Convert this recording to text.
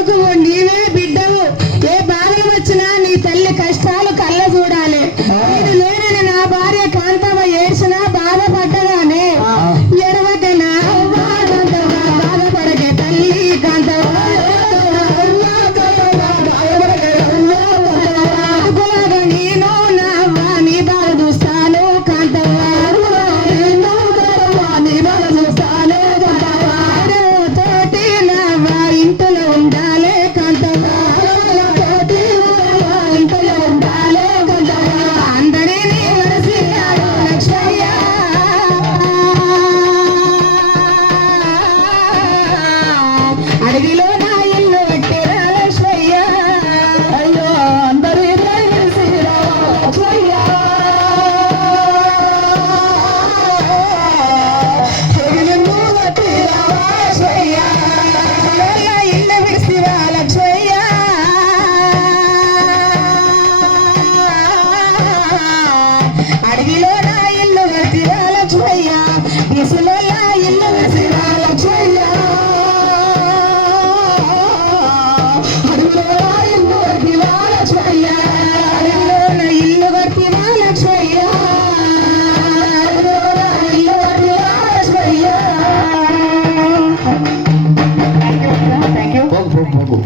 కొడుకు నీవే బిడ్డవు. ఏ బాధలు వచ్చినా నీ తల్లి కష్టాలు కళ్ళ చూడాలి. నేను లేనని నా భార్య కాంతమ్మ ఏడ్చినా బాధపడ్డదానే. ఎడవకనా బాధపడకే తల్లి కాంతమ్మ. నేను నవ్వా నీ బాధ చూస్తాను కాంతమ్మ. నీ బాధ చూస్తాను తోటి నవ్వా ఇంట్లో ఉండాలి కాంతమ్మ. ఇంట్లో ఉండాలి కాంతమ్మ. అందరినీ వరసినాడు లక్ష్మయ్య. అడవిలో నా ఇల్లు పెట్టిరా లక్ష్మయ్య. అయ్యో అందరి లక్ష్మయ్య. ఇల్లు విడిసిరా లక్ష్మయ్య. అడవిలో నా ఇల్లు విడిసిరా లక్ష్మయ్య. బిసులో ఇల్లు విడిసిరా లక్ష్మయ్య. అడవిలో నా ఇల్లు విడిసిరా లక్ష్మయ్య. అడవిలో నా ఇల్లు విడిసిరా లక్ష్మయ్య. అడవిలో నా ఇల్లు విడిసిరా లక్ష్మయ్య. Thank you. బాగు